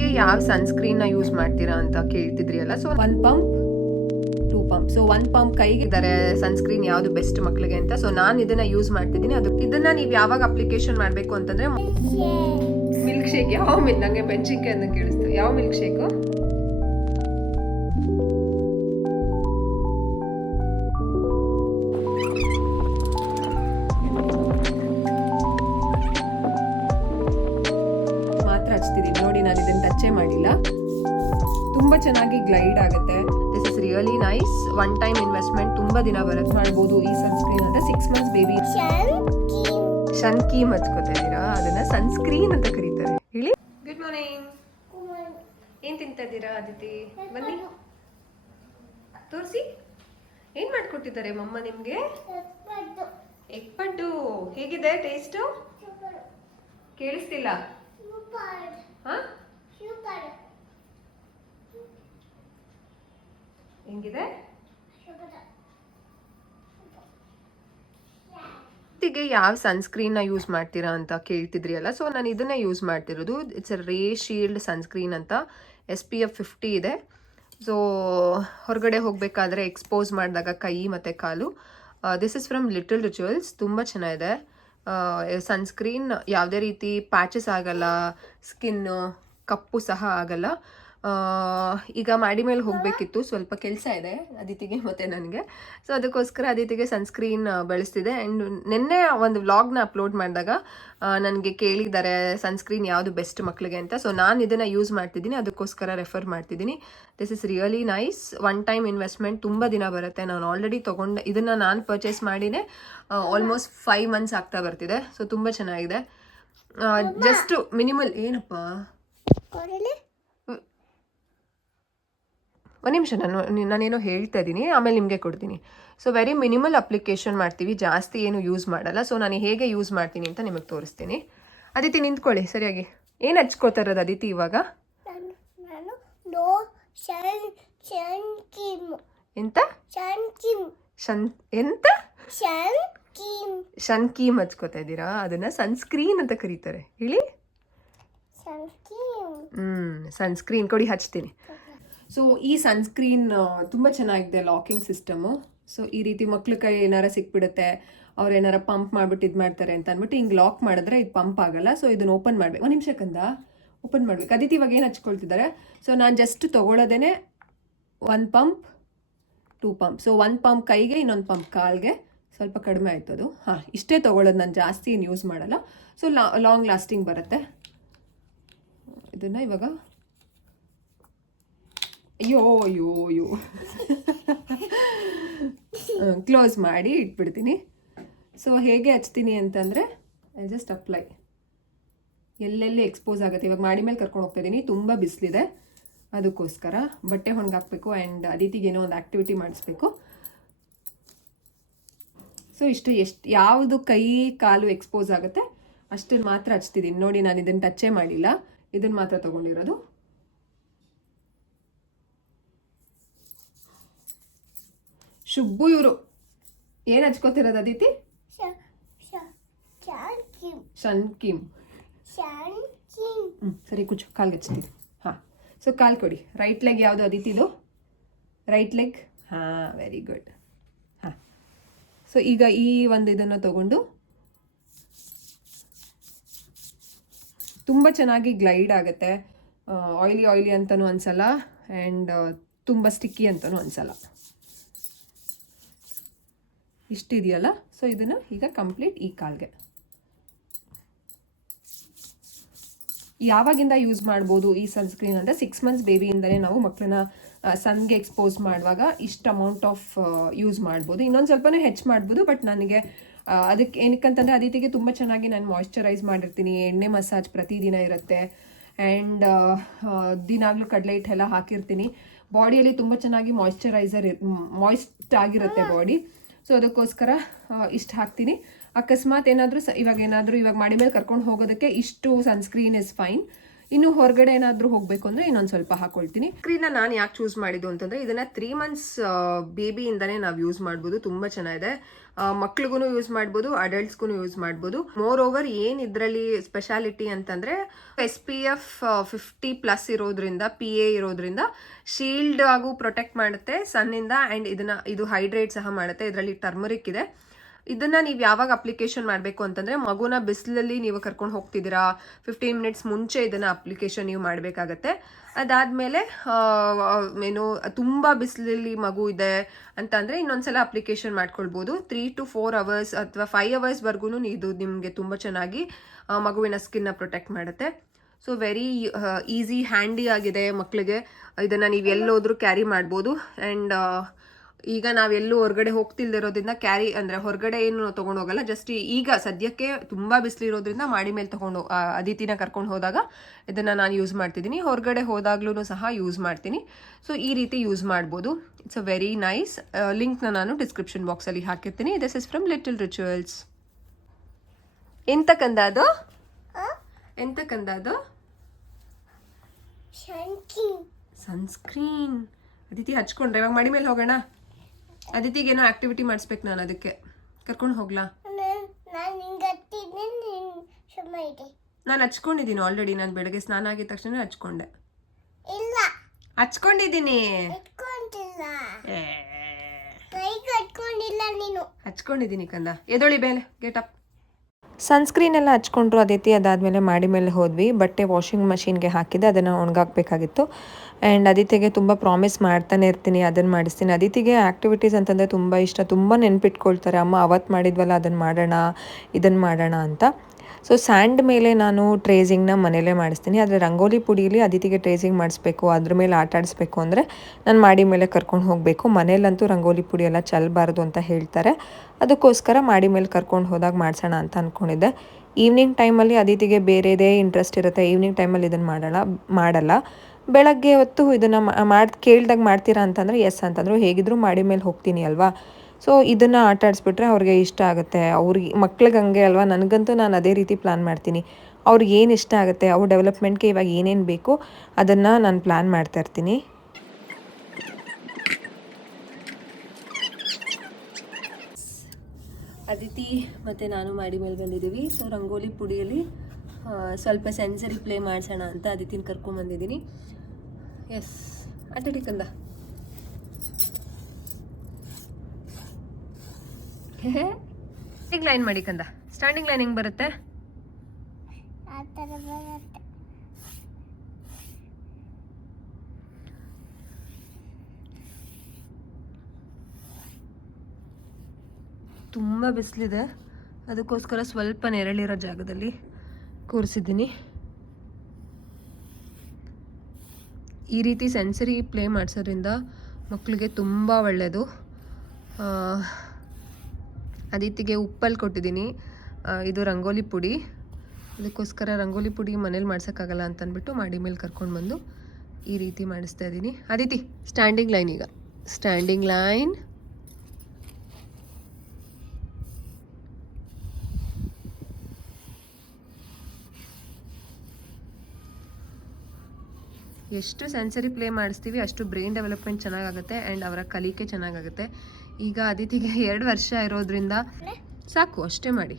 ಗೆ ಯಾವ ಸನ್ಸ್ಕ್ರೀನ್ ನ ಯೂಸ್ ಮಾಡ್ತೀರಾ ಅಂತ ಕೇಳ್ತಿದ್ರಿ ಅಲ್ಲ. So 1 pump 2 pump. So 1 pump ಕೈಗೆ ಇದ್ದಾರೆ ಸನ್ಸ್ಕ್ರೀನ್ ಯಾವ್ದು ಬೆಸ್ಟ್ ಮಕ್ಳಿಗೆ ಅಂತ. ಸೊ ನಾನು ಇದನ್ನ ಯೂಸ್ ಮಾಡ್ತಿದ್ದೀನಿ. ಇದನ್ನ ನೀವು ಯಾವಾಗ ಅಪ್ಲಿಕೇಶನ್ ಮಾಡಬೇಕು ಅಂತಂದ್ರೆ ಮಿಲ್ಕ್ ಶೇಕ್. ಯಾವ ನಂಗೆ ಮೆಣಸಿನ್ಕಾಯಿ ಅಂತ ಕೇಳಿಸ್ತು. ಯಾವ ಮಿಲ್ಕ್ ಶೇಕು? ಮಾತ್ರ ಹಚ್ತಿದ್ದೀನಿ ನೋಡಿ, ನಾನು ಇದನ್ನ ಟಚ್ಚೇ ಮಾಡಿಲ್ಲ. ತುಂಬಾ ಚೆನ್ನಾಗಿ ಗ್ಲೈಡ್ ಆಗುತ್ತೆ. This is really nice. One time investment, ತುಂಬಾ ದಿನ ಬರತ್ ಮಾಡ್ಬೋದು ಈ ಸನ್ಸ್ಕ್ರೀನ್ ಅಂತ. 6 ಮಂತ್ಸ್ ಬೇಬಿ ಶನ್ಕೀಮ್ ಹಚ್ಕೋತಾ ಇದ್ದೀರಾ, ಅದನ್ನ ಸನ್ಸ್ಕ್ರೀನ್ ಅಂತ ಕರೀತಾರೆ. ಹೇಳಿ. Good morning. ಏನ್ ತಿಂತಾ ಇದ್ದೀರಾ ಅದಿತಿ? ಬನ್ನಿ ತೋರಿಸಿ. ಏನ್ ಮಾಡ್ಕೊಟ್ಟಿದ್ದಾರೆ ಮಮ್ಮ ನಿಮ್ಗೆ? ಎಗ್ ಪಡ್ಡು. ಹೇಗಿದೆ ಟೇಸ್ಟು? ಕೇಳಿಸ್ತಿಲ್ಲ. ಹೆಂಗಿದೆ? ಗೆ ಯಾವ ಸನ್ಸ್ಕ್ರೀನ್ ನ ಯೂಸ್ ಮಾಡ್ತೀರಾ ಅಂತ ಕೇಳ್ತಿದ್ರಿ ಅಲ್ಲ. ಸೊ ನಾನು ಇದನ್ನ ಯೂಸ್ ಮಾಡ್ತಿರೋದು. ಇಟ್ಸ್ ಅ ರೇ ಶೀಲ್ಡ್ ಸನ್ಸ್ಕ್ರೀನ್ ಅಂತ. SPF 50 ಇದೆ. ಸೊ ಹೊರಗಡೆ ಹೋಗಬೇಕಾದ್ರೆ ಎಕ್ಸ್ಪೋಸ್ ಮಾಡಿದಾಗ ಕೈ ಮತ್ತು ಕಾಲು. This is from Little Rituals. ತುಂಬ ಚೆನ್ನಾಗಿದೆ ಸನ್ಸ್ಕ್ರೀನ್. ಯಾವುದೇ ರೀತಿ ಪ್ಯಾಚಸ್ ಆಗಲ್ಲ, ಸ್ಕಿನ್ನು ಕಪ್ಪು ಸಹ ಆಗಲ್ಲ. ಈಗ ಮಾಡಿ ಮೇಲೆ ಹೋಗಬೇಕಿತ್ತು, ಸ್ವಲ್ಪ ಕೆಲಸ ಇದೆ ಅದಿತಿಗೆ ಮತ್ತು ನನಗೆ. ಸೊ ಅದಕ್ಕೋಸ್ಕರ ಅದಿತಿಗೆ ಸನ್ಸ್ಕ್ರೀನ್ ಬಳಸ್ತಿದೆ. ಆ್ಯಂಡ್ ನಿನ್ನೆ ಒಂದು ವ್ಲಾಗ್ನ ಅಪ್ಲೋಡ್ ಮಾಡಿದಾಗ ನನಗೆ ಕೇಳಿದ್ದಾರೆ ಸನ್ಸ್ಕ್ರೀನ್ ಯಾವುದು ಬೆಸ್ಟ್ ಮಕ್ಕಳಿಗೆ ಅಂತ. ಸೊ ನಾನು ಇದನ್ನು ಯೂಸ್ ಮಾಡ್ತಿದ್ದೀನಿ, ಅದಕ್ಕೋಸ್ಕರ ರೆಫರ್ ಮಾಡ್ತಿದ್ದೀನಿ. This is really nice. One time investment, ತುಂಬ ದಿನ ಬರುತ್ತೆ. ನಾನು ಆಲ್ರೆಡಿ ತೊಗೊಂಡೆ ಇದನ್ನು. ನಾನು ಪರ್ಚೇಸ್ ಮಾಡಿನೇ ಆಲ್ಮೋಸ್ಟ್ 5 ಮಂತ್ಸ್ ಆಗ್ತಾ ಬರ್ತಿದೆ. ಸೊ ತುಂಬ ಚೆನ್ನಾಗಿದೆ. Just minimal. ಏನಪ್ಪ ಒಂದು ನಿಮಿಷ, ನಾನೇನೋ ಹೇಳ್ತಾ ಇದ್ದೀನಿ, ಆಮೇಲೆ ನಿಮಗೆ ಕೊಡ್ತೀನಿ. ಸೊ ವೆರಿ ಮಿನಿಮಲ್ ಅಪ್ಲಿಕೇಶನ್ ಮಾಡ್ತೀವಿ, ಜಾಸ್ತಿ ಏನು ಯೂಸ್ ಮಾಡಲ್ಲ. ಸೊ ನಾನು ಹೇಗೆ ಯೂಸ್ ಮಾಡ್ತೀನಿ ಅಂತ ನಿಮಗೆ ತೋರಿಸ್ತೀನಿ. ಅದಿತಿ ನಿಂತ್ಕೊಳ್ಳಿ ಸರಿಯಾಗಿ. ಏನು ಹಚ್ಕೋತಾ ಇರೋದು ಅದಿತಿ ಇವಾಗ? ಎಂತ ಎಂತ ಶನ್ಕೀಮ್ ಹಚ್ಕೋತಾ ಇದ್ದೀರಾ? ಅದನ್ನ ಸನ್ಸ್ಕ್ರೀನ್ ಅಂತ ಕರೀತಾರೆ. ಹೇಳಿ. ಸನ್ಸ್ಕ್ರೀನ್ ಕೊಡಿ, ಹಚ್ತೀನಿ. ಸೊ ಈ ಸನ್ಸ್ಕ್ರೀನ್ ತುಂಬ ಚೆನ್ನಾಗಿದೆ, ಲಾಕಿಂಗ್ ಸಿಸ್ಟಮು. ಸೊ ಈ ರೀತಿ ಮಕ್ಳ ಕೈ ಏನಾರ ಸಿಕ್ಬಿಡುತ್ತೆ, ಅವ್ರು ಏನಾರ ಪಂಪ್ ಮಾಡ್ಬಿಟ್ಟು ಇದು ಮಾಡ್ತಾರೆ ಅಂತ ಅಂದ್ಬಿಟ್ಟು ಹಿಂಗೆ ಲಾಕ್ ಮಾಡಿದ್ರೆ ಇದು ಪಂಪ್ ಆಗಲ್ಲ. ಸೊ ಇದನ್ನು ಓಪನ್ ಮಾಡಬೇಕು. ಒಂದು ನಿಮಿಷಕ್ಕಂದ ಓಪನ್ ಮಾಡಬೇಕು. ಅದಿತಿ ಇವಾಗ ಏನು ಹಚ್ಕೊಳ್ತಿದ್ದಾರೆ? ಸೊ ನಾನು ಜಸ್ಟ್ ತೊಗೊಳ್ಳೋದೇ 1 ಪಂಪ್ 2 ಪಂಪ್. ಸೊ 1 ಪಂಪ್ ಕೈಗೆ, ಇನ್ನೊಂದು ಪಂಪ್ ಕಾಲ್ಗೆ. ಸ್ವಲ್ಪ ಕಡಿಮೆ ಆಯ್ತು ಅದು. ಹಾಂ, ಇಷ್ಟೇ ತೊಗೊಳ್ಳೋದು, ನಾನು ಜಾಸ್ತಿ ಏನು ಯೂಸ್ ಮಾಡಲ್ಲ. ಸೊ ಲಾಂಗ್ ಲಾಸ್ಟಿಂಗ್ ಬರುತ್ತೆ. ಇದನ್ನು ಇವಾಗ ಅಯ್ಯೋ ಕ್ಲೋಸ್ ಮಾಡಿ ಇಟ್ಬಿಡ್ತೀನಿ. ಸೊ ಹೇಗೆ ಹಚ್ತೀನಿ ಅಂತಂದರೆ ಐ ಜಸ್ಟ್ ಅಪ್ಲೈ. ಎಲ್ಲೆಲ್ಲಿ ಎಕ್ಸ್ಪೋಸ್ ಆಗುತ್ತೆ. ಇವಾಗ ಮಾಡಿ ಮೇಲೆ ಕರ್ಕೊಂಡು ಹೋಗ್ತಾ ಇದ್ದೀನಿ, ತುಂಬ ಬಿಸಿಲಿದೆ, ಅದಕ್ಕೋಸ್ಕರ ಬಟ್ಟೆ ಒಣಗಾಕಬೇಕು. ಆ್ಯಂಡ್ ಅದಿತಿಗೆ ಏನೋ ಒಂದು ಆ್ಯಕ್ಟಿವಿಟಿ ಮಾಡಿಸ್ಬೇಕು. ಸೊ ಎಷ್ಟು ಯಾವುದು ಕೈ ಕಾಲು ಎಕ್ಸ್ಪೋಸ್ ಆಗುತ್ತೆ ಅಷ್ಟನ್ನು ಮಾತ್ರ ಹಚ್ತಿದ್ದೀನಿ ನೋಡಿ. ನಾನು ಇದನ್ನು ಟಚ್ಚೇ ಮಾಡಿಲ್ಲ, ಇದನ್ನು ಮಾತ್ರ ತೊಗೊಂಡಿರೋದು. ಶುಬ್ಬು ಇವರು ಏನು ಹಚ್ಕೋತಿರೋದು ಅದಿತಿ? ಶನ್ಕೀಮ್. ಸರಿ ಕುಚ್ಚು, ಕಾಲ್ಗೆ ಹಚ್ತೀನಿ. ಹಾಂ, ಸೊ ಕಾಲು ಕೊಡಿ. ರೈಟ್ ಲೆಗ್ ಯಾವುದು ಅದಿತಿದು? Right leg. ಹಾಂ, ವೆರಿ ಗುಡ್. ಹಾಂ, ಸೊ ಈಗ ಈ ಒಂದು ಇದನ್ನು ತಗೊಂಡು ತುಂಬ ಚೆನ್ನಾಗಿ ಗ್ಲೈಡ್ ಆಗುತ್ತೆ. ಆಯಿಲಿ ಅಂತಲೂ ಅನಿಸಲ್ಲ, ಆ್ಯಂಡ್ ತುಂಬ ಸ್ಟಿಕ್ಕಿ ಅಂತಲೂ ಅನಿಸಲ್ಲ. ಇಷ್ಟಿದೆಯಲ್ಲ. ಸೊ ಇದನ್ನು ಈಗ ಕಂಪ್ಲೀಟ್ ಈ ಕಾಲ್ಗೆ. ಯಾವಾಗಿಂದ ಯೂಸ್ ಮಾಡ್ಬೋದು ಈ ಸನ್ಸ್ಕ್ರೀನ್ ಅಂದರೆ 6 ಮಂತ್ಸ್ ಬೇಬಿಯಿಂದಲೇ ನಾವು ಮಕ್ಕಳನ್ನ ಸನ್ಗೆ ಎಕ್ಸ್ಪೋಸ್ ಮಾಡುವಾಗ ಇಷ್ಟು ಅಮೌಂಟ್ ಆಫ್ ಯೂಸ್ ಮಾಡ್ಬೋದು. ಇನ್ನೊಂದು ಸ್ವಲ್ಪನೇ ಹೆಚ್ಚು ಮಾಡ್ಬೋದು. ಬಟ್ ನನಗೆ ಅದಕ್ಕೆ ಏನಕ್ಕಂತಂದರೆ ಅದಿತಿಗೆ ತುಂಬ ಚೆನ್ನಾಗಿ ನಾನು ಮಾಯ್ಶ್ಚರೈಸ್ ಮಾಡಿರ್ತೀನಿ. ಎಣ್ಣೆ ಮಸಾಜ್ ಪ್ರತಿದಿನ ಇರುತ್ತೆ. ಆ್ಯಂಡ್ ದಿನಾಗಲೂ ಕಡಲೆ ಹಿಟ್ಟೆಲ್ಲ ಹಾಕಿರ್ತೀನಿ. ಬಾಡಿಯಲ್ಲಿ ತುಂಬ ಚೆನ್ನಾಗಿ ಮಾಯ್ಸ್ಟ್ ಆಗಿರುತ್ತೆ ಬಾಡಿ. ಸೊ ಅದಕ್ಕೋಸ್ಕರ ಇಷ್ಟು ಹಾಕ್ತೀನಿ. ಅಕಸ್ಮಾತ್ ಏನಾದರೂ ಇವಾಗ ಮಾಡಿ ಮೇಲೆ ಕರ್ಕೊಂಡು ಹೋಗೋದಕ್ಕೆ ಇಷ್ಟು ಸನ್ಸ್ಕ್ರೀನ್ ಇಸ್ ಫೈನ್. ಇನ್ನು ಹೊರಗಡೆ ಏನಾದರೂ ಹೋಗಬೇಕು ಅಂದರೆ ಇನ್ನೊಂದು ಸ್ವಲ್ಪ ಹಾಕೊಳ್ತೀನಿ. ಸ್ಕ್ರೀನ್ನ ನಾನು ಯಾಕೆ ಚೂಸ್ ಮಾಡಿದ್ದು ಅಂತಂದರೆ ಇದನ್ನು 3 months ಬೇಬಿಯಿಂದನೇ ನಾವು ಯೂಸ್ ಮಾಡ್ಬೋದು. ತುಂಬ ಚೆನ್ನಾಗಿದೆ. ಮಕ್ಳಿಗೂ ಯೂಸ್ ಮಾಡ್ಬೋದು, ಅಡಲ್ಟ್ಸ್ಗೂ ಯೂಸ್ ಮಾಡ್ಬೋದು. ಮೋರ್ ಓವರ್ ಏನು ಇದರಲ್ಲಿ ಸ್ಪೆಷಾಲಿಟಿ ಅಂತಂದರೆ SPF 50+ ಇರೋದ್ರಿಂದ, PA ಇರೋದ್ರಿಂದ ಶೀಲ್ಡ್ ಆಗು ಪ್ರೊಟೆಕ್ಟ್ ಮಾಡುತ್ತೆ ಸನ್ನಿಂದ. ಆ್ಯಂಡ್ ಇದು ಹೈಡ್ರೇಟ್ ಸಹ ಮಾಡುತ್ತೆ. ಇದರಲ್ಲಿ ಟರ್ಮರಿಕ್ ಇದೆ. ಇದನ್ನು ನೀವು ಯಾವಾಗ ಅಪ್ಲಿಕೇಶನ್ ಮಾಡಬೇಕು ಅಂತಂದರೆ ಮಗುನ ಬಿಸಿಲಲ್ಲಿ ನೀವು ಕರ್ಕೊಂಡು ಹೋಗ್ತಿದ್ದೀರಾ 15 minutes ಮುಂಚೆ ಇದನ್ನು ಅಪ್ಲಿಕೇಶನ್ ನೀವು ಮಾಡಬೇಕಾಗತ್ತೆ. ಅದಾದಮೇಲೆ ಏನು ತುಂಬ ಬಿಸಿಲಲ್ಲಿ ಮಗು ಇದೆ ಅಂತಂದರೆ ಇನ್ನೊಂದ್ಸಲ ಅಪ್ಲಿಕೇಶನ್ ಮಾಡ್ಕೊಳ್ಬೋದು. 3 to 4 hours ಅಥವಾ 5 hours ಇದು ನಿಮಗೆ ತುಂಬ ಚೆನ್ನಾಗಿ ಮಗುವಿನ ಸ್ಕಿನ್ನ ಪ್ರೊಟೆಕ್ಟ್ ಮಾಡುತ್ತೆ. ಸೊ ವೆರಿ ಈಸಿ, ಹ್ಯಾಂಡಿ ಆಗಿದೆ ಮಕ್ಕಳಿಗೆ. ಇದನ್ನು ನೀವು ಎಲ್ಲೋದ್ರೂ ಕ್ಯಾರಿ ಮಾಡ್ಬೋದು. ಆ್ಯಂಡ್ ಈಗ ನಾವೆಲ್ಲೂ ಹೊರಗಡೆ ಹೋಗ್ತಿಲ್ದಿರೋದ್ರಿಂದ ಕ್ಯಾರಿ ಅಂದರೆ ಹೊರಗಡೆ ಏನು ತೊಗೊಂಡು ಹೋಗಲ್ಲ. ಜಸ್ಟ್ ಈಗ ಸದ್ಯಕ್ಕೆ ತುಂಬ ಬಿಸಿಲಿರೋದ್ರಿಂದ ಮಾಡಿ ಮೇಲೆ ತೊಗೊಂಡು ಅದಿತಿನ ಕರ್ಕೊಂಡು ಹೋದಾಗ ಇದನ್ನು ನಾನು ಯೂಸ್ ಮಾಡ್ತಿದ್ದೀನಿ. ಹೊರಗಡೆ ಹೋದಾಗ್ಲೂ ಸಹ ಯೂಸ್ ಮಾಡ್ತೀನಿ. ಸೊ ಈ ರೀತಿ ಯೂಸ್ ಮಾಡ್ಬೋದು. It's a very nice. ಲಿಂಕ್ನ ನಾನು ಡಿಸ್ಕ್ರಿಪ್ಷನ್ ಬಾಕ್ಸಲ್ಲಿ ಹಾಕಿರ್ತೀನಿ. This is from Little Rituals. ಎಂತ ಕಂದ ಅದು? ಎಂತ ಕಂದ ಅದು? ಸನ್ಸ್ಕ್ರೀನ್. ಅದಿತಿ ಹಚ್ಕೊಂಡ್ರೆ ಇವಾಗ ಮಡಿ ಮೇಲೆ ಹೋಗೋಣ. ಅದಿತಿಗೇನೋ ಆಕ್ಟಿವಿಟಿ ಮಾಡಿಸ್ಬೇಕು, ನಾನು ಅದಕ್ಕೆ ಕರ್ಕೊಂಡು ಹೋಗ್ಲಾ? ನಾನು ಹಚ್ಕೊಂಡಿದ್ದೀನಿ ಆಲ್ರೆಡಿ. ನಾನು ಬೆಳಗ್ಗೆ ಸ್ನಾನ ಆಗಿದ ತಕ್ಷಣ ಹಚ್ಕೊಂಡೆ. ಹಚ್ಕೊಂಡಿದ್ದೀನಿ. ಹಚ್ಕೊಂಡಿದ್ದೀನಿ ಕಂದ. ಎದೊಳಿ ಬೇಲೆ ಗೆಟ್ ಅಪ್. ಸನ್ಸ್ಕ್ರೀನ್ ಎಲ್ಲ ಹಚ್ಕೊಂಡ್ರು ಅದಿತಿ. ಅದಾದಮೇಲೆ ಮಾಡಿ ಮೇಲೆ ಹೋದ್ವಿ. ಬಟ್ಟೆ ವಾಷಿಂಗ್ ಮಷಿನ್ಗೆ ಹಾಕಿದ್ದೆ, ಅದನ್ನು ಒಣಗಾಕಬೇಕಾಗಿತ್ತು. ಆ್ಯಂಡ್ ಅದಿತಿಗೆ ತುಂಬ ಪ್ರಾಮಿಸ್ ಮಾಡ್ತಾನೆ ಇರ್ತೀನಿ, ಅದನ್ನು ಮಾಡಿಸ್ತೀನಿ. ಅದಿತಿಗೆ ಆ್ಯಕ್ಟಿವಿಟೀಸ್ ಅಂತಂದರೆ ತುಂಬ ಇಷ್ಟ. ತುಂಬ ನೆನ್ಪಿಟ್ಕೊಳ್ತಾರೆ, ಅಮ್ಮ ಅವತ್ತು ಮಾಡಿದ್ವಲ್ಲ ಅದನ್ನು ಮಾಡೋಣ, ಇದನ್ನು ಮಾಡೋಣ ಅಂತ. ಸೊ ಸ್ಯಾಂಡ್ ಮೇಲೆ ನಾನು ಟ್ರೇಸಿಂಗ್ನ ಮನೇಲೇ ಮಾಡಿಸ್ತೀನಿ. ಆದರೆ ರಂಗೋಲಿ ಪುಡೀಲಿ ಅದಿತಿಗೆ ಟ್ರೇಸಿಂಗ್ ಮಾಡಿಸ್ಬೇಕು, ಅದ್ರ ಮೇಲೆ ಆಟ ಆಡಿಸ್ಬೇಕು ಅಂದರೆ ನಾನು ಮಾಡಿ ಮೇಲೆ ಕರ್ಕೊಂಡು ಹೋಗಬೇಕು. ಮನೇಲಂತೂ ರಂಗೋಲಿ ಪುಡಿ ಎಲ್ಲ ಚೆಲ್ಲಬಾರ್ದು ಅಂತ ಹೇಳ್ತಾರೆ. ಅದಕ್ಕೋಸ್ಕರ ಮಾಡಿ ಮೇಲೆ ಕರ್ಕೊಂಡು ಹೋದಾಗ ಮಾಡಿಸೋಣ ಅಂತ ಅಂದ್ಕೊಂಡಿದ್ದೆ. ಈವ್ನಿಂಗ್ ಟೈಮಲ್ಲಿ ಅದಿತಿಗೆ ಬೇರೆದೇ ಇಂಟ್ರೆಸ್ಟ್ ಇರುತ್ತೆ. ಈವ್ನಿಂಗ್ ಟೈಮಲ್ಲಿ ಇದನ್ನು ಮಾಡಲ್ಲ. ಬೆಳಗ್ಗೆ ಹೊತ್ತು ಇದನ್ನು ಕೇಳ್ದಾಗ ಮಾಡ್ತೀರಾ ಅಂತಂದರೆ ಎಸ್ ಅಂತಂದರು. ಹೇಗಿದ್ದರೂ ಮಾಡಿ ಮೇಲೆ ಹೋಗ್ತೀನಿ ಅಲ್ವಾ. ಸೊ ಇದನ್ನು ಆಟ ಆಡಿಸ್ಬಿಟ್ರೆ ಅವ್ರಿಗೆ ಇಷ್ಟ ಆಗುತ್ತೆ. ಅವ್ರಿಗೆ ಮಕ್ಳಿಗೆ ಹಂಗೆ ಅಲ್ವಾ. ನನಗಂತೂ ನಾನು ಅದೇ ರೀತಿ ಪ್ಲ್ಯಾನ್ ಮಾಡ್ತೀನಿ. ಅವ್ರಿಗೆ ಏನು ಇಷ್ಟ ಆಗುತ್ತೆ, ಅವ್ರ ಡೆವಲಪ್ಮೆಂಟ್ಗೆ ಇವಾಗ ಏನೇನು ಬೇಕು ಅದನ್ನು ನಾನು ಪ್ಲ್ಯಾನ್ ಮಾಡ್ತಾ ಇರ್ತೀನಿ. ಅದಿತಿ ಮತ್ತು ನಾನು ಮಾಡಿ ಮೇಲೆ ಬಂದಿದ್ದೀವಿ. ಸೊ ರಂಗೋಲಿ ಪುಡಿಯಲ್ಲಿ ಸ್ವಲ್ಪ ಸೆನ್ಸರಿ ಪ್ಲೇ ಮಾಡಿಸೋಣ ಅಂತ ಅದಿತಿನ ಕರ್ಕೊಂಬಂದಿದ್ದೀನಿ. ಎಸ್ ಅಟಟಿಕಂದ. ಸ್ಟ್ಯಾಂಡಿಂಗ್ ಲೈನ್ ಮಾಡಿ ಕಂದ. ಸ್ಟ್ಯಾಂಡಿಂಗ್ ಲೈನ್ ಹೆಂಗೆ ಬರುತ್ತೆ? ತುಂಬ ಬಿಸಿಲಿದೆ, ಅದಕ್ಕೋಸ್ಕರ ಸ್ವಲ್ಪ ನೆರಳಿರೋ ಜಾಗದಲ್ಲಿ ಕೂರಿಸಿದ್ದೀನಿ. ಈ ರೀತಿ ಸೆನ್ಸರಿ ಪ್ಲೇ ಮಾಡಿಸೋದ್ರಿಂದ ಮಕ್ಕಳಿಗೆ ತುಂಬ ಒಳ್ಳೆಯದು. ಅದಿತಿಗೆ ಉಪ್ಪಲ್ಲಿ ಕೊಟ್ಟಿದ್ದೀನಿ. ಇದು ರಂಗೋಲಿ ಪುಡಿ, ಅದಕ್ಕೋಸ್ಕರ ರಂಗೋಲಿ ಪುಡಿ ಮನೇಲಿ ಮಾಡ್ಸೋಕ್ಕಾಗಲ್ಲ ಅಂತಂದ್ಬಿಟ್ಟು ಮಾಡಿ ಮೇಲೆ ಕರ್ಕೊಂಡು ಬಂದು ಈ ರೀತಿ ಮಾಡಿಸ್ತಾ ಇದ್ದೀನಿ. Aditi standing line. ಈಗ ಸ್ಟ್ಯಾಂಡಿಂಗ್ ಲೈನ್. ಎಷ್ಟು ಸೆನ್ಸರಿ ಪ್ಲೇ ಮಾಡಿಸ್ತೀವಿ ಅಷ್ಟು ಬ್ರೈನ್ ಡೆವಲಪ್ಮೆಂಟ್ ಚೆನ್ನಾಗಾಗುತ್ತೆ ಆ್ಯಂಡ್ ಅವರ ಕಲಿಕೆ ಚೆನ್ನಾಗಾಗುತ್ತೆ. ಈಗ ಅದಿತಿಗೆ 2 ವರ್ಷ ಇರೋದ್ರಿಂದ ಸಾಕು, ಅಷ್ಟೇ ಮಾಡಿ.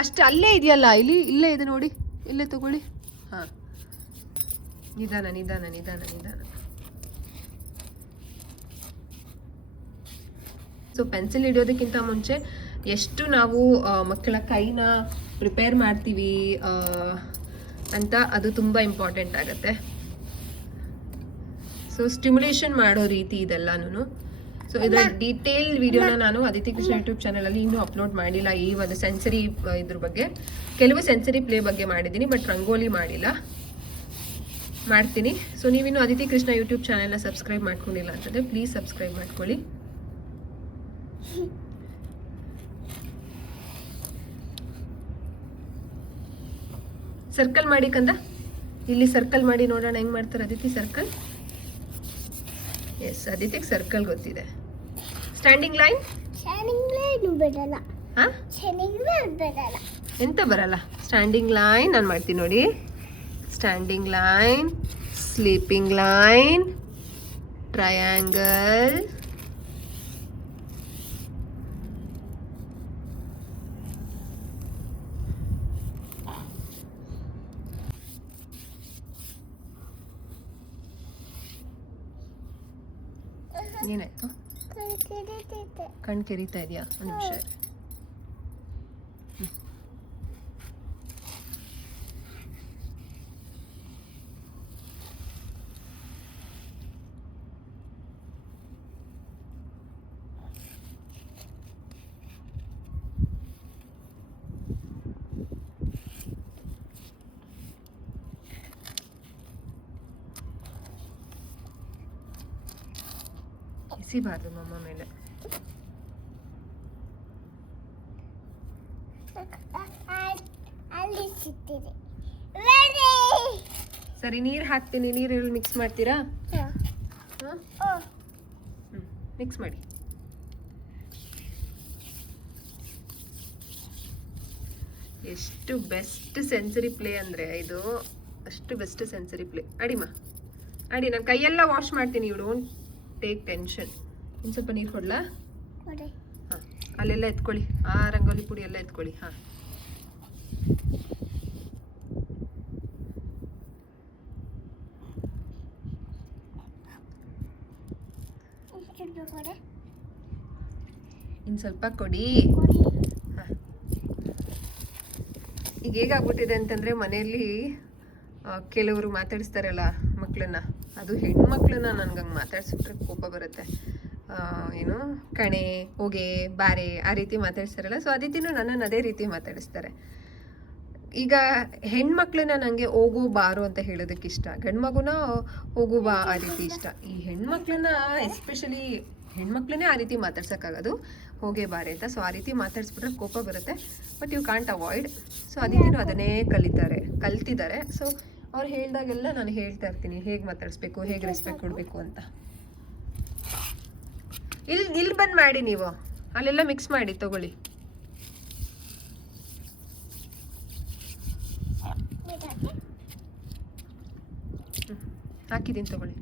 ಅಷ್ಟೇ. ಅಲ್ಲೇ ಇದೆಯಲ್ಲ, ಇಲ್ಲೇ ಇದೆ ನೋಡಿ, ಇಲ್ಲೇ ತಗೊಳ್ಳಿ. ಹಾಂ, ನಿಧಾನ ನಿಧಾನ ನಿಧಾನ ನಿಧಾನ. ಸೊ ಪೆನ್ಸಿಲ್ ಹಿಡಿಯೋದಕ್ಕಿಂತ ಮುಂಚೆ ಎಷ್ಟು ನಾವು ಮಕ್ಕಳ ಕೈನ ಪ್ರಿಪೇರ್ ಮಾಡ್ತೀವಿ ಅಂತ ಅದು ತುಂಬ ಇಂಪಾರ್ಟೆಂಟ್ ಆಗುತ್ತೆ. ಸೊ ಸ್ಟಿಮ್ಯುಲೇಷನ್ ಮಾಡೋ ರೀತಿ ಇದೆಲ್ಲನೂ. ಸೊ ಇದರ ಡೀಟೇಲ್ ವಿಡಿಯೋನ ನಾನು ಅದಿತಿ ಕೃಷ್ಣ ಯೂಟ್ಯೂಬ್ ಚಾನಲಲ್ಲಿ ಇನ್ನೂ ಅಪ್ಲೋಡ್ ಮಾಡಿಲ್ಲ. ಈ ಒಂದು ಸೆನ್ಸರಿ ಇದ್ರ ಬಗ್ಗೆ, ಕೆಲವು ಸೆನ್ಸರಿ ಪ್ಲೇ ಬಗ್ಗೆ ಮಾಡಿದ್ದೀನಿ, ಬಟ್ ರಂಗೋಲಿ ಮಾಡಿಲ್ಲ, ಮಾಡ್ತೀನಿ. ಸೊ ನೀವಿನ್ನು ಅದಿತಿ ಕೃಷ್ಣ ಯೂಟ್ಯೂಬ್ ಚಾನಲ್ನ ಸಬ್ಸ್ಕ್ರೈಬ್ ಮಾಡ್ಕೊಂಡಿಲ್ಲ ಅಂತಂದರೆ ಪ್ಲೀಸ್ ಸಬ್ಸ್ಕ್ರೈಬ್ ಮಾಡ್ಕೊಳ್ಳಿ. ಸರ್ಕಲ್ ಮಾಡಿ ಕಂದ. ಇಲ್ಲಿ ಸರ್ಕಲ್ ಮಾಡಿ ನೋಡೋಣ ಹೆಂಗೆ ಮಾಡ್ತಾರೆ ಅದಿತಿ ಸರ್ಕಲ್. ಎಸ್, ಅದಿತಿಗೆ ಸರ್ಕಲ್ ಗೊತ್ತಿದೆ. Standing line. ಬರಲ್ಲ. ಎಂತ ಬರಲ್ಲ? ಸ್ಟ್ಯಾಂಡಿಂಗ್ ಲೈನ್ ನಾನು ಮಾಡ್ತೀನಿ ನೋಡಿ. Standing line, sleeping line, triangle, ಏನಾಯ್ತು? ಕಣ್ ಕೆರಿತಾ ಇದೆಯಾ? ಒಂದು ನಿಮಿಷ. ಎಸಿಬಾರ್ದು ಮಮ್ಮ ಮೇಲೆ. ಸರಿ, ನೀರು ಹಾಕ್ತೀನಿ. ನೀರು ಮಿಕ್ಸ್ ಮಾಡ್ತೀರಾ? ಮಿಕ್ಸ್ ಮಾಡಿ. ಎಷ್ಟು ಬೆಸ್ಟ್ ಸೆನ್ಸರಿ ಪ್ಲೇ ಅಂದರೆ ಇದು, ಅಷ್ಟು ಬೆಸ್ಟ್ ಸೆನ್ಸರಿ ಪ್ಲೇ. ಅಡಿಮಾ ಅಡಿ, ನಾನು ಕೈಯೆಲ್ಲ ವಾಶ್ ಮಾಡ್ತೀನಿ. You don't take tension. ಇನ್ನು ಸ್ವಲ್ಪ ನೀರು ಕೊಡ್ಲಾ? ಹಾಂ, ಅಲ್ಲೆಲ್ಲ ಎತ್ಕೊಳ್ಳಿ. ಆ ರಂಗೋಲಿ ಪುಡಿ ಎಲ್ಲ ಎತ್ಕೊಳ್ಳಿ. ಹಾಂ, ಇನ್ನು ಸ್ವಲ್ಪ ಕೊಡಿ. ಹಾಂ, ಈಗ ಹೇಗಾಗ್ಬಿಟ್ಟಿದೆ ಅಂತಂದರೆ ಮನೆಯಲ್ಲಿ ಕೆಲವರು ಮಾತಾಡಿಸ್ತಾರಲ್ಲ ಮಕ್ಕಳನ್ನ, ಅದು ಹೆಣ್ಮಕ್ಳನ್ನ ನನಗಂಗೆ ಮಾತಾಡ್ಸಿಬಿಟ್ರೆ ಕೋಪ ಬರುತ್ತೆ. ಏನು ಕಣೆ, ಹೋಗೆ, ಬಾರೆ ಆ ರೀತಿ ಮಾತಾಡಿಸ್ತಾರಲ್ಲ. ಸೊ ಅದಿತಿನೂ ನನ್ನನ್ನು ಅದೇ ರೀತಿ ಮಾತಾಡಿಸ್ತಾರೆ. ಈಗ ಹೆಣ್ಮಕ್ಳನ್ನ ನನಗೆ ಹೋಗು ಬಾರು ಅಂತ ಹೇಳೋದಕ್ಕೆ ಇಷ್ಟ, ಗಂಡು ಮಗುನ ಹೋಗು ಬಾ ಆ ರೀತಿ ಇಷ್ಟ. ಈ ಹೆಣ್ಮಕ್ಳನ್ನ ಎಸ್ಪೆಷಲಿ ಹೆಣ್ಮಕ್ಳನ್ನೇ ಆ ರೀತಿ ಮಾತಾಡ್ಸೋಕ್ಕಾಗೋದು, ಹೋಗೇ ಬಾರೆ ಅಂತ. ಸೊ ಆ ರೀತಿ ಮಾತಾಡಿಸ್ಬಿಟ್ರೆ ಕೋಪ ಬರುತ್ತೆ. But you can't avoid. So ಅದಿತಿನೂ ಅದನ್ನೇ ಕಲ್ತಿದ್ದಾರೆ. ಸೊ ಅವ್ರು ಹೇಳಿದಾಗೆಲ್ಲ ನಾನು ಹೇಳ್ತಾ ಇರ್ತೀನಿ ಹೇಗೆ ಮಾತಾಡಿಸ್ಬೇಕು, ಹೇಗೆ ರೆಸ್ಪೆಕ್ಟ್ ಕೊಡಬೇಕು ಅಂತ. ಇಲ್ಲಿ ಬಂದು ಮಾಡಿ, ನೀವು ಅಲ್ಲೆಲ್ಲ ಮಿಕ್ಸ್ ಮಾಡಿ ತಗೊಳ್ಳಿ. ಹಾಕಿದ್ದೀನಿ ತಗೊಳ್ಳಿ.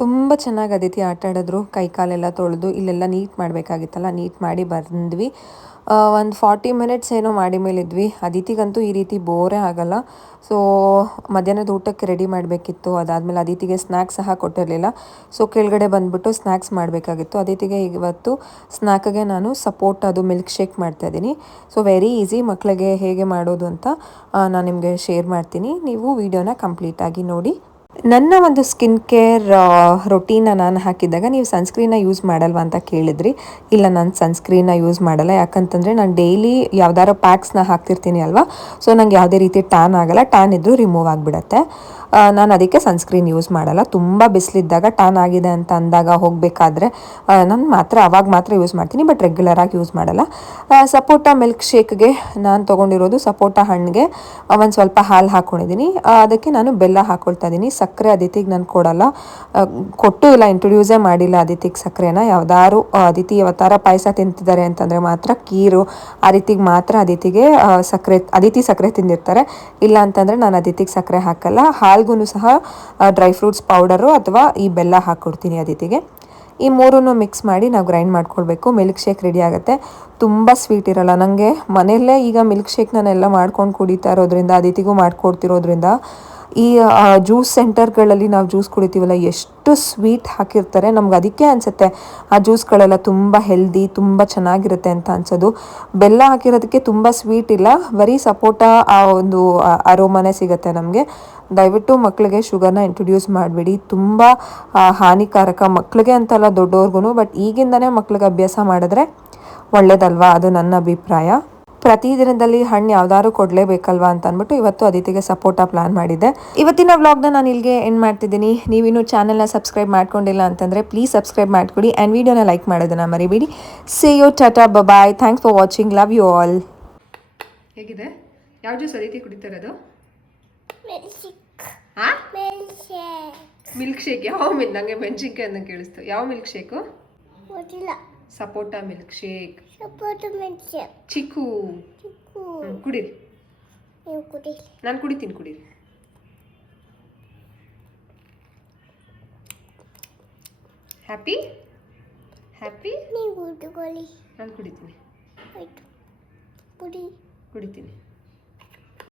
ತುಂಬ ಚೆನ್ನಾಗಿ ಅದಿತಿ ಆಟ ಆಡಿದ್ರು. ಕೈ ಕಾಲೆಲ್ಲ ತೊಳೆದು ಇಲ್ಲೆಲ್ಲ ನೀಟ್ ಮಾಡಬೇಕಾಗಿತ್ತಲ್ಲ, ನೀಟ್ ಮಾಡಿ ಬಂದ್ವಿ. ಒಂದು 40 ಮಿನಿಟ್ಸ್ ಏನೋ ಮಾಡಿ ಮೇಲಿದ್ವಿ. ಅದಿತಿಗಂತೂ ಈ ರೀತಿ ಬೋರೇ ಆಗಲ್ಲ. ಸೊ ಮಧ್ಯಾಹ್ನದ ಊಟಕ್ಕೆ ರೆಡಿ ಮಾಡಬೇಕಿತ್ತು. ಅದಾದಮೇಲೆ ಅದಿತಿಗೆ ಸ್ನ್ಯಾಕ್ಸ್ ಸಹ ಕೊಟ್ಟಿರಲಿಲ್ಲ. ಸೊ ಕೆಳಗಡೆ ಬಂದುಬಿಟ್ಟು ಸ್ನ್ಯಾಕ್ಸ್ ಮಾಡಬೇಕಾಗಿತ್ತು. ಅದಿತಿಗೆ ಇವತ್ತು ಸ್ನ್ಯಾಕ್ಗೆ ನಾನು ಸಪೋಟ, ಅದು ಮಿಲ್ಕ್ ಶೇಕ್ ಮಾಡ್ತಾಯಿದ್ದೀನಿ. ಸೊ ವೆರಿ ಈಸಿ, ಮಕ್ಕಳಿಗೆ ಹೇಗೆ ಮಾಡೋದು ಅಂತ ನಾನು ನಿಮಗೆ ಶೇರ್ ಮಾಡ್ತೀನಿ. ನೀವು ವಿಡಿಯೋನ ಕಂಪ್ಲೀಟಾಗಿ ನೋಡಿ. ನನ್ನ ಒಂದು ಸ್ಕಿನ್ ಕೇರ್ ರೊಟೀನ ನಾನು ಹಾಕಿದ್ದಾಗ ನೀವು ಸನ್ಸ್ಕ್ರೀನ್ನ ಯೂಸ್ ಮಾಡಲ್ವಾ ಅಂತ ಕೇಳಿದ್ರಿ. ಇಲ್ಲ, ನಾನು ಸನ್ಸ್ಕ್ರೀನ್ನ ಯೂಸ್ ಮಾಡಲ್ಲ. ಯಾಕಂತಂದರೆ ನಾನು ಡೈಲಿ ಯಾವ್ದಾರು ಪ್ಯಾಕ್ಸ್ನ ಹಾಕ್ತಿರ್ತೀನಿ ಅಲ್ವಾ. ಸೊ ನಂಗೆ ಯಾವುದೇ ರೀತಿ ಟ್ಯಾನ್ ಆಗಲ್ಲ. ಟ್ಯಾನ್ ಇದ್ದರೂ ರಿಮೂವ್ ಆಗಿಬಿಡತ್ತೆ. ನಾನು ಅದಕ್ಕೆ ಸನ್ಸ್ಕ್ರೀನ್ ಯೂಸ್ ಮಾಡಲ್ಲ. ತುಂಬ ಬಿಸಿಲಿದ್ದಾಗ ಟ್ಯಾನ್ ಆಗಿದೆ ಅಂತ ಅಂದಾಗ ಹೋಗಬೇಕಾದ್ರೆ ನಾನು ಅವಾಗ ಮಾತ್ರ ಯೂಸ್ ಮಾಡ್ತೀನಿ. ಬಟ್ ರೆಗ್ಯುಲರಾಗಿ ಯೂಸ್ ಮಾಡಲ್ಲ. ಸಪೋಟ ಮಿಲ್ಕ್ ಶೇಕ್ಗೆ ನಾನು ತೊಗೊಂಡಿರೋದು ಸಪೋಟ ಹಣ್ಣಿಗೆ ಒಂದು ಸ್ವಲ್ಪ ಹಾಲು ಹಾಕ್ಕೊಂಡಿದ್ದೀನಿ. ಅದಕ್ಕೆ ನಾನು ಬೆಲ್ಲ ಹಾಕ್ಕೊಳ್ತಾ ಇದ್ದೀನಿ. ಸಕ್ಕರೆ ಅದಿತಿಗೆ ನಾನು ಕೊಡಲ್ಲ, ಕೊಟ್ಟು ಇಲ್ಲ, ಇಂಟ್ರೊಡ್ಯೂಸೇ ಮಾಡಿಲ್ಲ ಅದಿತಿಗೆ ಸಕ್ಕರೆನ. ಯಾವ್ದಾದ್ರು ಅದಿತಿ ಯಾವತ್ತಾರ ಪಾಯಸ ತಿಂತಿದ್ದಾರೆ ಅಂತಂದರೆ ಮಾತ್ರ, ಕೀರು ಆ ರೀತಿಗೆ ಮಾತ್ರ ಅದಿತಿಗೆ ಅದಿತಿ ಸಕ್ಕರೆ ತಿಂದಿರ್ತಾರೆ. ಇಲ್ಲ ಅಂತಂದರೆ ನಾನು ಅದಿತಿಗೆ ಸಕ್ಕರೆ ಹಾಕಲ್ಲ. ಹಾಲ್ಗೂ ಸಹ ಡ್ರೈ ಫ್ರೂಟ್ಸ್ ಪೌಡರು ಅಥವಾ ಈ ಬೆಲ್ಲ ಹಾಕ್ಕೊಡ್ತೀನಿ ಅದಿತಿಗೆ. ಈ ಮೂರನ್ನು ಮಿಕ್ಸ್ ಮಾಡಿ ನಾವು ಗ್ರೈಂಡ್ ಮಾಡ್ಕೊಳ್ಬೇಕು. ಮಿಲ್ಕ್ ಶೇಕ್ ರೆಡಿ ಆಗುತ್ತೆ. ತುಂಬ ಸ್ವೀಟ್ ಇರಲ್ಲ. ನನಗೆ ಮನೆಯಲ್ಲೇ ಈಗ ಮಿಲ್ಕ್ ಶೇಕ್ ನಾನೆಲ್ಲ ಮಾಡ್ಕೊಂಡು ಕುಡಿತಾ ಇರೋದ್ರಿಂದ, ಅದಿತಿಗೂ ಮಾಡ್ಕೊಡ್ತಿರೋದ್ರಿಂದ, ಈ ಜ್ಯೂಸ್ ಸೆಂಟರ್ಗಳಲ್ಲಿ ನಾವು ಜ್ಯೂಸ್ ಕುಡಿತೀವಲ್ಲ, ಎಷ್ಟು ಸ್ವೀಟ್ ಹಾಕಿರ್ತಾರೆ. ನಮ್ಗೆ ಅದಕ್ಕೆ ಅನಿಸುತ್ತೆ ಆ ಜ್ಯೂಸ್ಗಳೆಲ್ಲ ತುಂಬ ಹೆಲ್ದಿ, ತುಂಬ ಚೆನ್ನಾಗಿರುತ್ತೆ ಅಂತ ಅನ್ಸೋದು. ಬೆಲ್ಲ ಹಾಕಿರೋದಕ್ಕೆ ತುಂಬ ಸ್ವೀಟ್ ಇಲ್ಲ, ಬರೀ ಸಪೋಟ ಆ ಒಂದು ಅರೋಮನೆ ಸಿಗುತ್ತೆ ನಮಗೆ. ದಯವಿಟ್ಟು ಮಕ್ಕಳಿಗೆ ಶುಗರ್ನ ಇಂಟ್ರೊಡ್ಯೂಸ್ ಮಾಡಬೇಡಿ. ತುಂಬ ಹಾನಿಕಾರಕ, ಮಕ್ಕಳಿಗೆ ಅಂತಲ್ಲ ದೊಡ್ಡವ್ರಿಗೂ. ಬಟ್ ಈಗಿಂದನೇ ಮಕ್ಕಳಿಗೆ ಅಭ್ಯಾಸ ಮಾಡಿದ್ರೆ ಒಳ್ಳೇದಲ್ವಾ, ಅದು ನನ್ನ ಅಭಿಪ್ರಾಯ. ಪ್ರತಿದಿನದಲ್ಲಿ ಹಣ್ಣು ಯಾವ್ದಾದ್ರು ಕೊಡಲೇಬೇಕಲ್ವಾ ಅಂತ ಅಂದ್ಬಿಟ್ಟು ಇವತ್ತು ಅದಿತಿಗೆ ಸಪೋಟ ಪ್ಲಾನ್ ಮಾಡಿದ್ದೆ. ಇವತ್ತಿನ ವ್ಲಾಗ್ನ ನಾನು ಇಲ್ಲಿಗೆ ಎಂಡ್ ಮಾಡ್ತಿದ್ದೀನಿ. ನೀವಿನ್ನೂ ಚಾನಲ್ನ ಸಬ್ಸ್ಕ್ರೈಬ್ ಮಾಡ್ಕೊಂಡಿಲ್ಲ ಅಂತಂದರೆ ಪ್ಲೀಸ್ ಸಬ್ಸ್ಕ್ರೈಬ್ ಮಾಡ್ಕೊಡಿ. ಆ್ಯಂಡ್ ವಿಡಿಯೋನ ಲೈಕ್ ಮಾಡೋದನ್ನ ಮರಿಬೇಡಿ. See you, tata, bye. Thanks for watching. Love you all. ಹೇಗಿದೆ? ಯಾವ ಜ್ಯೂಸ್ ಅದಿತಿ ಕುಡಿತಿರೋದು? Milk shake. ಯಾವ ನಂಗೆ ಮೆಣಸಿನ್ಕಾಯಿ ಅಂತ ಕೇಳಿಸ್ತು. ಯಾವ ಮಿಲ್ಕ್ ಶೇಕು? ಸಪೋಟ ಮಿಲ್ಕ್ ಶೇಕ್, ಸಪೋಟ ಮೆಣಸು ಚಿಕ್ಕು. ಚಿಕ್ಕು ಕುಡೀರಿ. ನೀವು ಕುಡಿ. ನಾನು ಕುಡಿತೀನಿ, ಕುಡೀರಿ. Happy happy. ನೀವು ಕುಡಿಕೊಳ್ಳಿ. ನಾನು ಕುಡಿತೀನಿ, ಆಯ್ತು ಕುಡಿ. ಕುಡಿತೀನಿ.